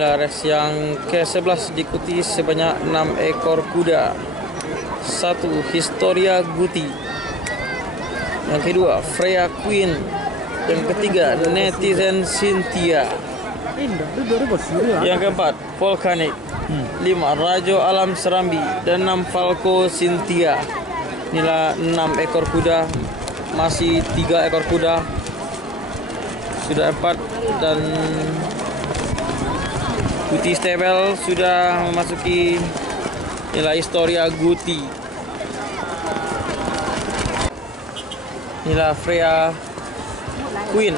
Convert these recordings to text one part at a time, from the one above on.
Race yang ke-11 diikuti sebanyak 6 ekor kuda. 1. Historia Guti. Yang kedua Freya Queen. Yang ketiga Netizen Cynthia. Yang keempat Volcanic. 5. Rajo Alam Serambi. Dan 6. Falco Cynthia. Inilah 6 ekor kuda. Masih 3 ekor kuda. Sudah 4 dan Guti Stable sudah memasuki inilah Historia Guti. Inilah Freya Queen.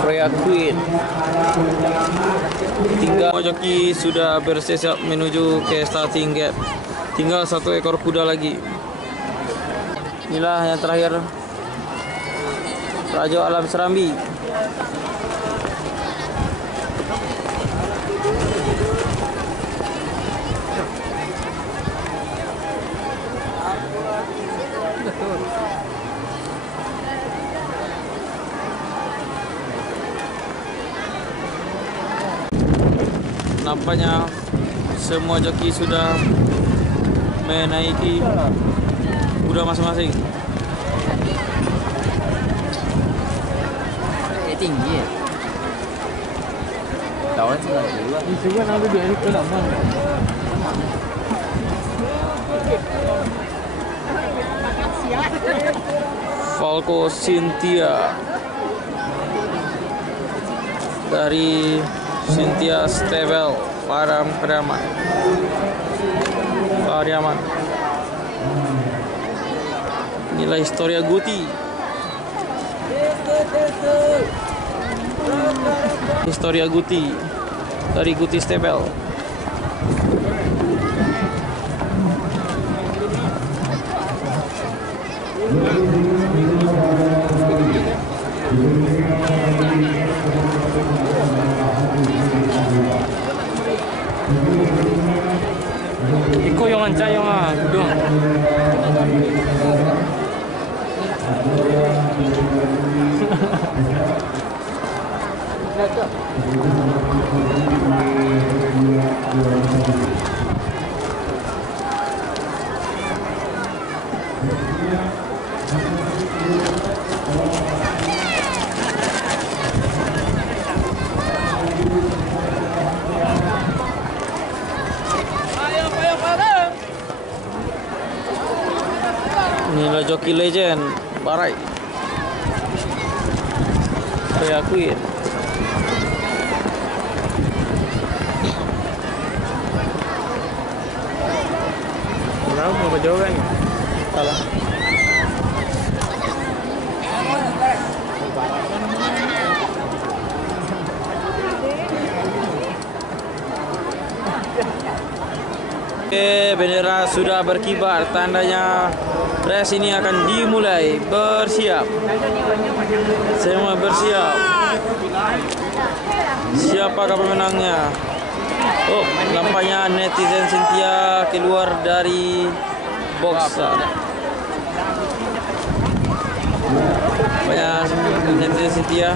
Freya Queen. Tinggal joki sudah bersiap menuju ke starting gate. Tinggal 1 ekor kuda lagi. Inilah yang terakhir Raja Alam Serambi. Nampaknya semua joki sudah menaiki kuda masing-masing. Tinggi ya. Tahu juga dulu. Itu kan ada di ke dalam. Falco Cynthia dari Cynthia Stable Pariaman. Inilah Historia Guti. Historia Guti dari Guti Stable. Iko yang ancai yang gudung. Inilah joki legend Barai. Freya Queen. Tahu mau kejogan? Salah. Oke, bendera sudah berkibar, tandanya race ini akan dimulai. Bersiap. Semua bersiap. Siapakah pemenangnya? Oh, nampaknya Netizen Cynthia keluar dari box. Nampaknya Netizen Cynthia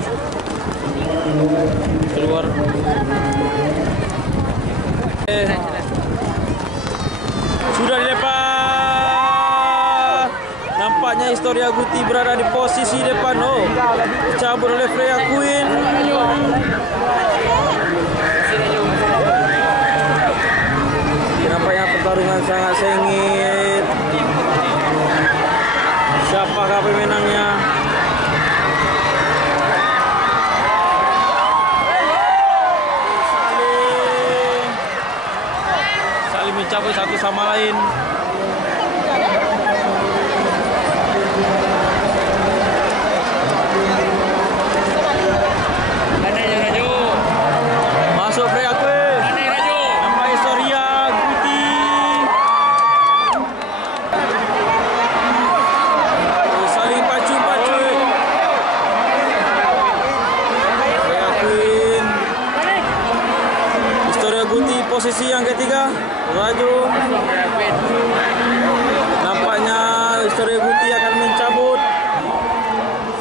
keluar. Sudah dilepas. Nampaknya Historia Guti berada di posisi depan. Oh, dicabut oleh Freya Queen. Nampaknya pertarungan sangat sengit. Siapakah pemenangnya? Saling mencabut satu sama lain. Masuk Freya Queen. Nampak Historia Guti. Saling pacu-pacu. Freya Queen posisi yang ketiga, Rajo. Nampaknya Historia Guti akan mencabut.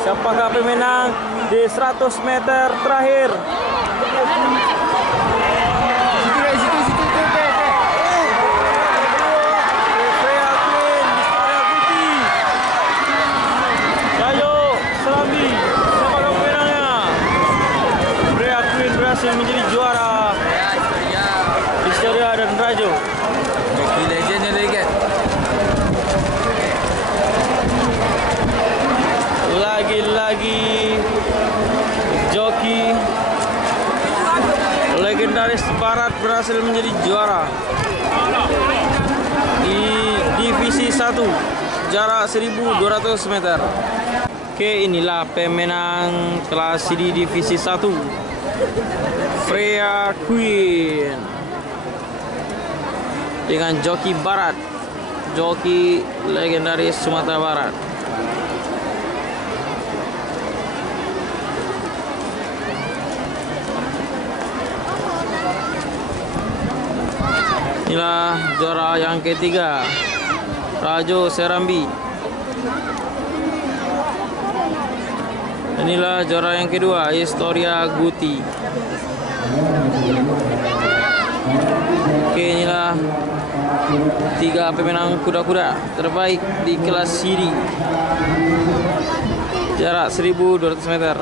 Siapakah pemenang di 100 meter terakhir? Berhasil menjadi juara Historia dan Rajo. Joki legend yang lagi. Lagi-lagi joki legendaris Barat berhasil menjadi juara di divisi 1 jarak 1200 meter. Oke, inilah pemenang kelas di divisi 1. Freya Queen dengan joki Barat, joki legendaris Sumatera Barat. Inilah juara yang ketiga, Rajo Serambi. Inilah juara yang kedua, Historia Guti. Oke, inilah 3 pemenang kuda-kuda terbaik di kelas CD jarak 1200 meter.